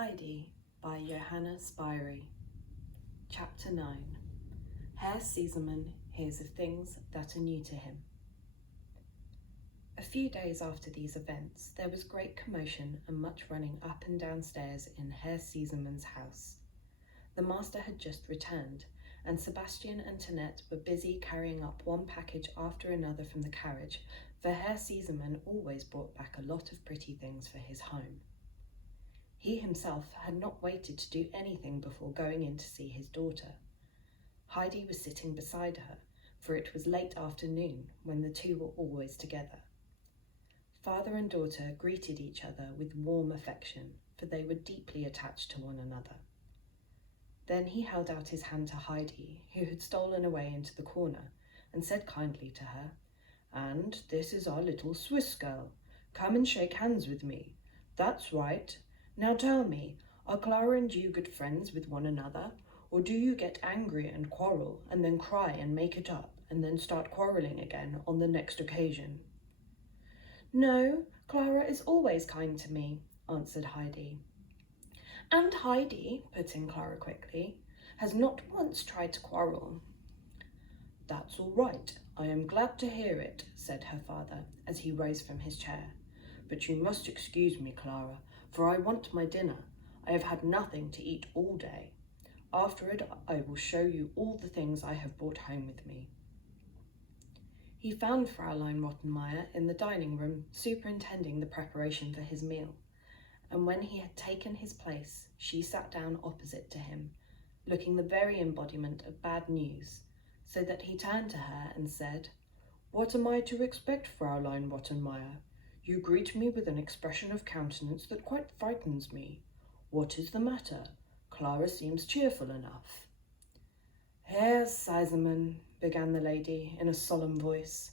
Heidi by Johanna Spyri. Chapter 9. Herr Seaserman hears of things that are new to him. A few days after these events, there was great commotion and much running up and down stairs in Herr Seaserman's house. The master had just returned, and Sebastian and Tinette were busy carrying up one package after another from the carriage, for Herr Seaserman always brought back a lot of pretty things for his home. He himself had not waited to do anything before going in to see his daughter. Heidi was sitting beside her, for it was late afternoon when the two were always together. Father and daughter greeted each other with warm affection, for they were deeply attached to one another. Then he held out his hand to Heidi, who had stolen away into the corner, and said kindly to her, "And this is our little Swiss girl. Come and shake hands with me. That's right. Now tell me, are Clara and you good friends with one another, or do you get angry and quarrel, and then cry and make it up, and then start quarrelling again on the next occasion?" "No, Clara is always kind to me," answered Heidi. "And Heidi," put in Clara quickly, "has not once tried to quarrel." "That's all right. I am glad to hear it," said her father, as he rose from his chair. "But you must excuse me, Clara, for I want my dinner. I have had nothing to eat all day. After it, I will show you all the things I have brought home with me." He found Fraulein Rottenmeier in the dining room, superintending the preparation for his meal, and when he had taken his place, she sat down opposite to him, looking the very embodiment of bad news, so that he turned to her and said, "What am I to expect, Fraulein Rottenmeier? You greet me with an expression of countenance that quite frightens me. What is the matter? Clara seems cheerful enough." "Herr Seaserman," began the lady in a solemn voice,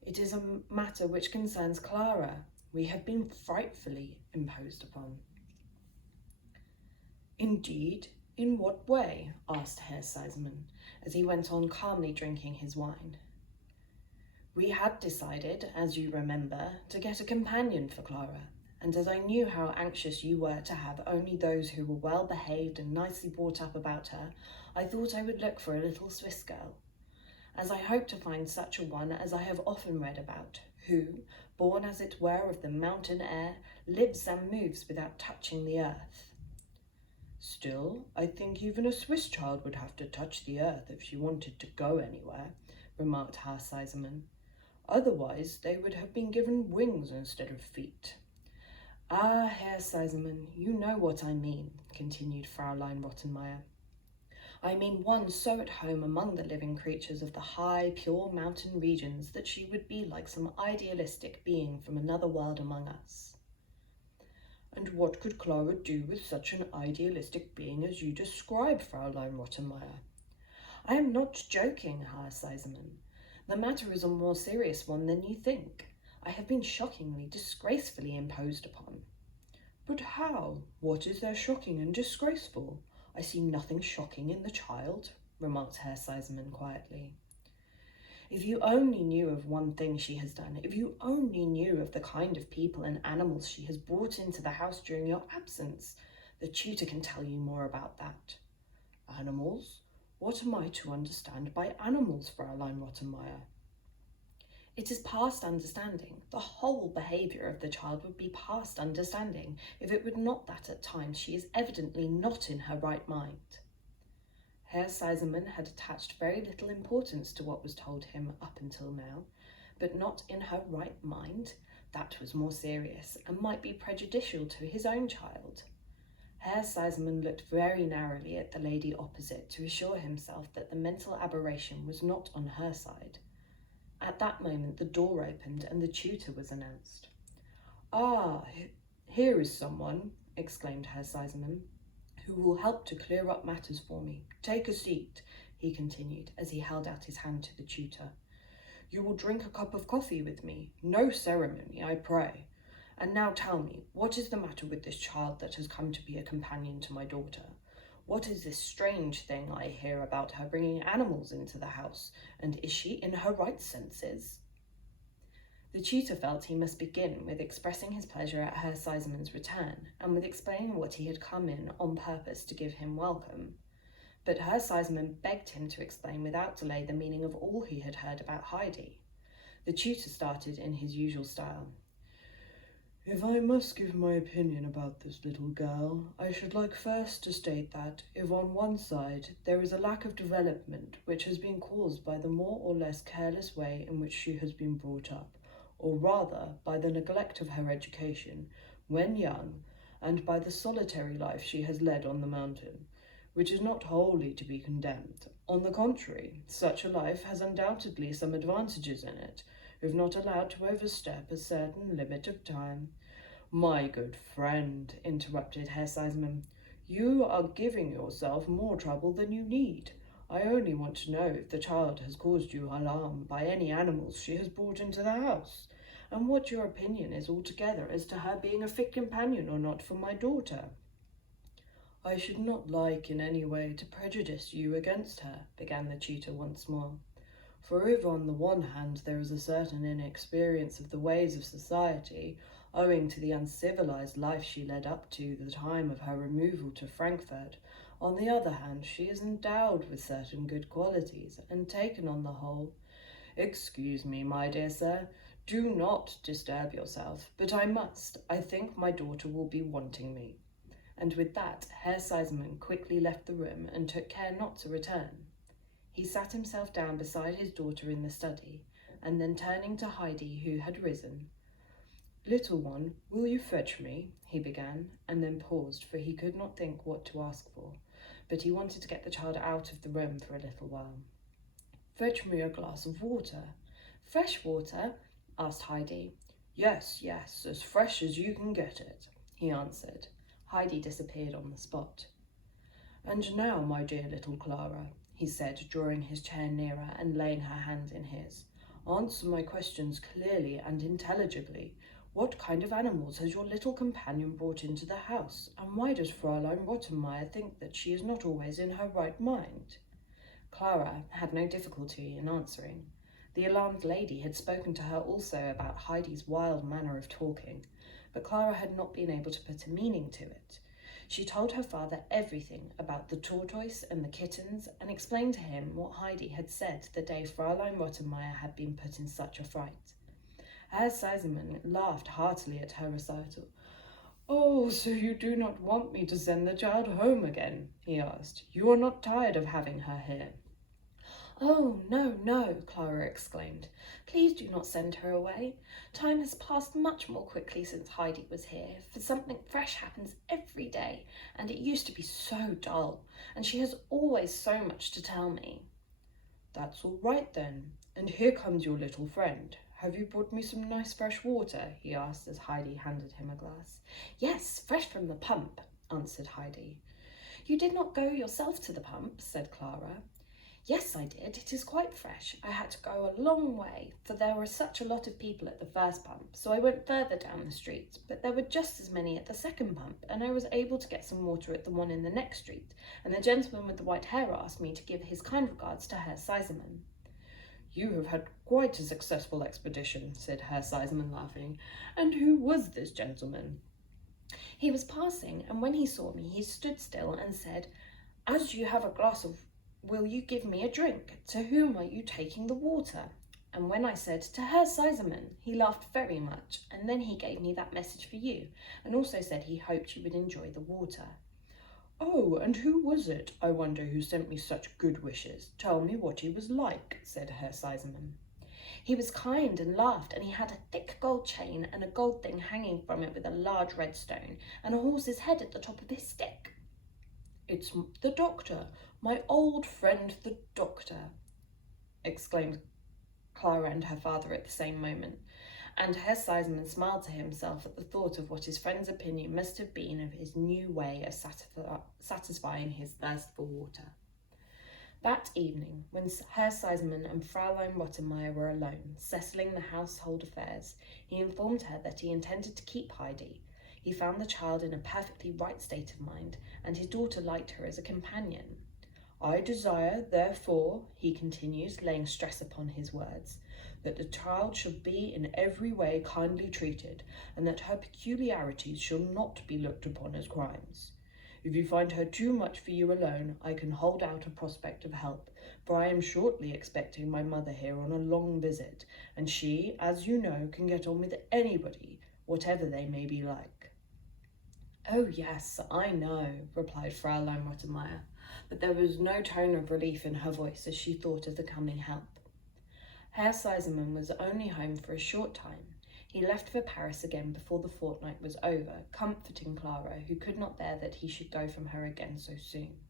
"it is a matter which concerns Clara. We have been frightfully imposed upon." "Indeed? In what way?" asked Herr Seaserman, as he went on calmly drinking his wine. "We had decided, as you remember, to get a companion for Clara, and as I knew how anxious you were to have only those who were well behaved and nicely brought up about her, I thought I would look for a little Swiss girl, as I hope to find such a one as I have often read about, who, born as it were of the mountain air, lives and moves without touching the earth." "Still, I think even a Swiss child would have to touch the earth if she wanted to go anywhere," remarked Herr Seaserman. "Otherwise, they would have been given wings instead of feet." "Ah, Herr Seaserman, you know what I mean," continued Fraulein Rottenmeier. "I mean one so at home among the living creatures of the high, pure mountain regions that she would be like some idealistic being from another world among us." "And what could Clara do with such an idealistic being as you describe, Fraulein Rottenmeier?" "I am not joking, Herr Seaserman. The matter is a more serious one than you think. I have been shockingly, disgracefully imposed upon." "But how? What is there shocking and disgraceful? I see nothing shocking in the child," remarked Herr Seaserman quietly. "If you only knew of one thing she has done, if you only knew of the kind of people and animals she has brought into the house during your absence, the tutor can tell you more about that." "Animals? What am I to understand by animals, Fraulein Rottenmeier?" "It is past understanding. The whole behaviour of the child would be past understanding if it were not that at times she is evidently not in her right mind." Herr Seaserman had attached very little importance to what was told him up until now, but not in her right mind. That was more serious and might be prejudicial to his own child. Herr Seaserman looked very narrowly at the lady opposite to assure himself that the mental aberration was not on her side. At that moment the door opened and the tutor was announced. "Ah, here is someone," exclaimed Herr Seaserman, "who will help to clear up matters for me. Take a seat," he continued, as he held out his hand to the tutor. "You will drink a cup of coffee with me. No ceremony, I pray. And now tell me, what is the matter with this child that has come to be a companion to my daughter? What is this strange thing I hear about her bringing animals into the house, and is she in her right senses?" The tutor felt he must begin with expressing his pleasure at Herr Seismann's return, and with explaining what he had come in on purpose to give him welcome. But Herr Seismann begged him to explain without delay the meaning of all he had heard about Heidi. The tutor started in his usual style. If I must give my opinion about this little girl, I should like first to state that, if on one side there is a lack of development which has been caused by the more or less careless way in which she has been brought up, or rather by the neglect of her education when young, and by the solitary life she has led on the mountain, which is not wholly to be condemned. On the contrary, such a life has undoubtedly some advantages in it, if not allowed to overstep a certain limit of time. My good friend, interrupted Herr Seismann, you are giving yourself more trouble than you need. I only want to know if the child has caused you alarm by any animals she has brought into the house, and what your opinion is altogether as to her being a fit companion or not for my daughter. I should not like in any way to prejudice you against her, began the tutor once more. For if on the one hand there is a certain inexperience of the ways of society, owing to the uncivilized life she led up to the time of her removal to Frankfurt, on the other hand she is endowed with certain good qualities, and taken on the whole. Excuse me, my dear sir, do not disturb yourself, but I think my daughter will be wanting me. And with that, Herr Seismann quickly left the room and took care not to return. He sat himself down beside his daughter in the study, and then turning to Heidi, who had risen, Little one, will you fetch me? He began, and then paused, for he could not think what to ask for, but he wanted to get the child out of the room for a little while. Fetch me a glass of water. Fresh water? Asked Heidi. Yes, as fresh as you can get it, he answered. Heidi disappeared on the spot. And now, my dear little Clara, he said, drawing his chair nearer and laying her hand in his, answer my questions clearly and intelligibly. What kind of animals has your little companion brought into the house, and why does Fräulein Rottenmeier think that she is not always in her right mind? Clara had no difficulty in answering. The alarmed lady had spoken to her also about Heidi's wild manner of talking, but Clara had not been able to put a meaning to it. She told her father everything about the tortoise and the kittens, and explained to him what Heidi had said the day Fräulein Rottenmeier had been put in such a fright. Herr Seismann laughed heartily at her recital. Oh, so you do not want me to send the child home again? He asked. You are not tired of having her here? Oh, no, Clara exclaimed. Please do not send her away. Time has passed much more quickly since Heidi was here, for something fresh happens every day, and it used to be so dull, and she has always so much to tell me. That's all right then, and here comes your little friend. Have you brought me some nice fresh water? He asked as Heidi handed him a glass. Yes, fresh from the pump, answered Heidi. You did not go yourself to the pump, said Clara. Yes, I did. It is quite fresh. I had to go a long way, for there were such a lot of people at the first pump, so I went further down the street, but there were just as many at the second pump, and I was able to get some water at the one in the next street, and the gentleman with the white hair asked me to give his kind regards to Herr Seismann. You have had quite a successful expedition, said Herr Seismann, laughing. And who was this gentleman? He was passing, and when he saw me, he stood still and said, As you have a glass of will you give me a drink? To whom are you taking the water? And when I said, to Herr Seismann, he laughed very much, and then he gave me that message for you, and also said he hoped you would enjoy the water. Oh, and who was it, I wonder, who sent me such good wishes? Tell me what he was like, said Herr Seismann. He was kind and laughed, and he had a thick gold chain and a gold thing hanging from it with a large red stone, and a horse's head at the top of his stick. It's the doctor, my old friend the doctor, exclaimed Clara and her father at the same moment, and Herr Seismann smiled to himself at the thought of what his friend's opinion must have been of his new way of satisfying his thirst for water. That evening, when Herr Seismann and Fräulein Rottenmeier were alone, settling the household affairs, he informed her that he intended to keep Heidi. He found the child in a perfectly right state of mind, and his daughter liked her as a companion. I desire, therefore, he continued, laying stress upon his words, that the child shall be in every way kindly treated, and that her peculiarities shall not be looked upon as crimes. If you find her too much for you alone, I can hold out a prospect of help, for I am shortly expecting my mother here on a long visit, and she, as you know, can get on with anybody, whatever they may be like." "Oh yes, I know," replied Fraulein Rottenmeier, but there was no tone of relief in her voice as she thought of the coming help. Herr Sesemann was only home for a short time. He left for Paris again before the fortnight was over, comforting Clara, who could not bear that he should go from her again so soon,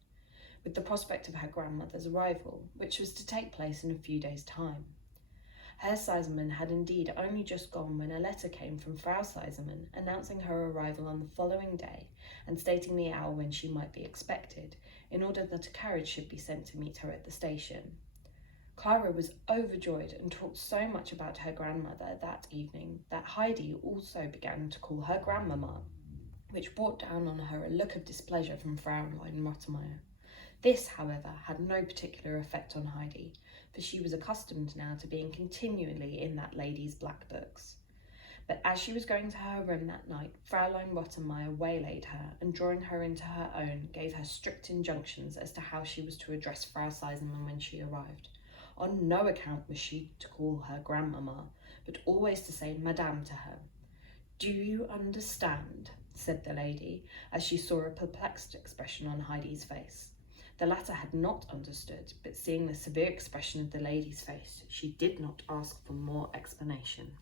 with the prospect of her grandmother's arrival, which was to take place in a few days' time. Herr Sesemann had indeed only just gone when a letter came from Frau Sesemann announcing her arrival on the following day and stating the hour when she might be expected, in order that a carriage should be sent to meet her at the station. Clara was overjoyed and talked so much about her grandmother that evening that Heidi also began to call her grandmamma, which brought down on her a look of displeasure from Fraulein Rottenmeier. This, however, had no particular effect on Heidi, for she was accustomed now to being continually in that lady's black books. But as she was going to her room that night, Fraulein Rottenmeier waylaid her, and drawing her into her own, gave her strict injunctions as to how she was to address Frau Sesemann when she arrived. On no account was she to call her grandmamma, but always to say madame to her. "Do you understand?" said the lady, as she saw a perplexed expression on Heidi's face. The latter had not understood, but seeing the severe expression of the lady's face, she did not ask for more explanation.